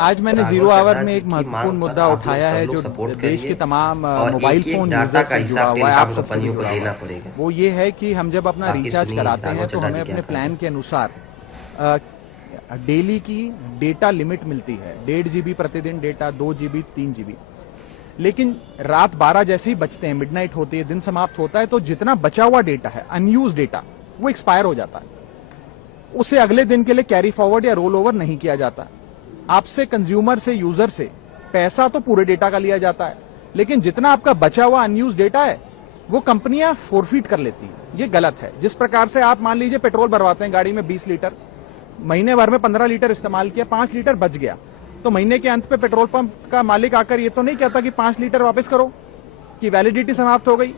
आज मैंने zero hour में एक महत्वपूर्ण मुद्दा उठाया है जो देश के तमाम मोबाइल फोन यूजर से जुड़ा हुआ है, आप सबसे भी जुड़ा हुआ है। वो ये है कि हम जब अपना रिचार्ज कराते हैं तो हमें अपने प्लान के अनुसार डेली की डेटा लिमिट मिलती है। 1.5 GB प्रतिदिन डेटा, 2 GB, 3 GB। लेकिन रात 12 जैसे ही बचते हैं, मिडनाइट होती है, दिन समाप्त होता है, तो जितना बचा हुआ डेटा है, अनयूज डेटा, वो एक्सपायर हो जाता है। उसे अगले दिन के लिए कैरी फॉरवर्ड या रोल ओवर नहीं किया जाता। आपसे, कंज्यूमर से, यूजर से पैसा तो पूरे डेटा का लिया जाता है, लेकिन जितना आपका बचा हुआ अनयूज डेटा है वो कंपनियां फोरफीट कर लेती हैं। ये गलत है। जिस प्रकार से आप मान लीजिए पेट्रोल भरवाते हैं गाड़ी में 20 लीटर, महीने भर में 15 लीटर इस्तेमाल किया, 5 लीटर बच गया, तो महीने के अंत पे पेट्रोल पंप का मालिक आकर ये तो नहीं कहता कि 5 लीटर वापस करो, कि वैलिडिटी समाप्त हो गई।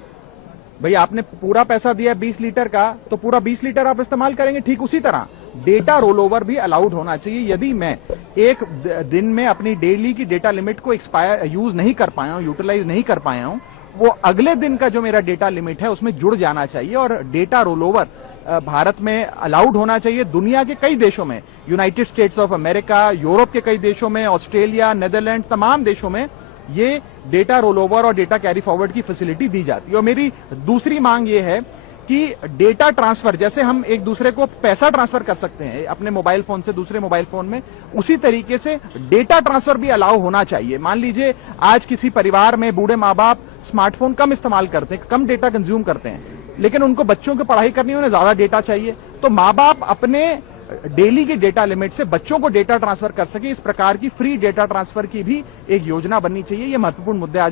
भाई आपने पूरा पैसा दिया 20 लीटर का, तो पूरा 20 लीटर आप इस्तेमाल करेंगे। ठीक उसी तरह डेटा रोल ओवर भी अलाउड होना चाहिए। यदि मैं एक दिन में अपनी डेली की डेटा लिमिट को एक्सपायर यूज नहीं कर पाया हूं, यूटिलाइज नहीं कर पाया हूं, वो अगले दिन का जो मेरा डेटा लिमिट है उसमें जुड़ जाना चाहिए। और डेटा रोल ओवर भारत में अलाउड होना चाहिए। दुनिया के कई देशों में, United states of America, Europe के कई देशों में, ऑस्ट्रेलिया, नेदरलैंड, तमाम देशों में ये डेटा रोल ओवर और डेटा कैरी फॉरवर्ड की फैसिलिटी दी जाती है। और मेरी दूसरी मांग ये है कि डेटा ट्रांसफर, जैसे हम एक दूसरे को पैसा ट्रांसफर कर सकते हैं अपने मोबाइल फोन से दूसरे मोबाइल फोन में, उसी तरीके से डेटा ट्रांसफर भी अलाउ होना चाहिए। मान लीजिए आज किसी परिवार में बूढ़े माँ बाप स्मार्टफोन कम इस्तेमाल करते हैं, कम डेटा कंज्यूम करते हैं, लेकिन उनको बच्चों की पढ़ाई करनी है, उन्हें ज्यादा डेटा चाहिए, तो माँ बाप अपने डेली की डेटा लिमिट से बच्चों को डेटा ट्रांसफर कर सके। इस प्रकार की फ्री डेटा ट्रांसफर की भी एक योजना बननी चाहिए। ये महत्वपूर्ण मुद्दे आज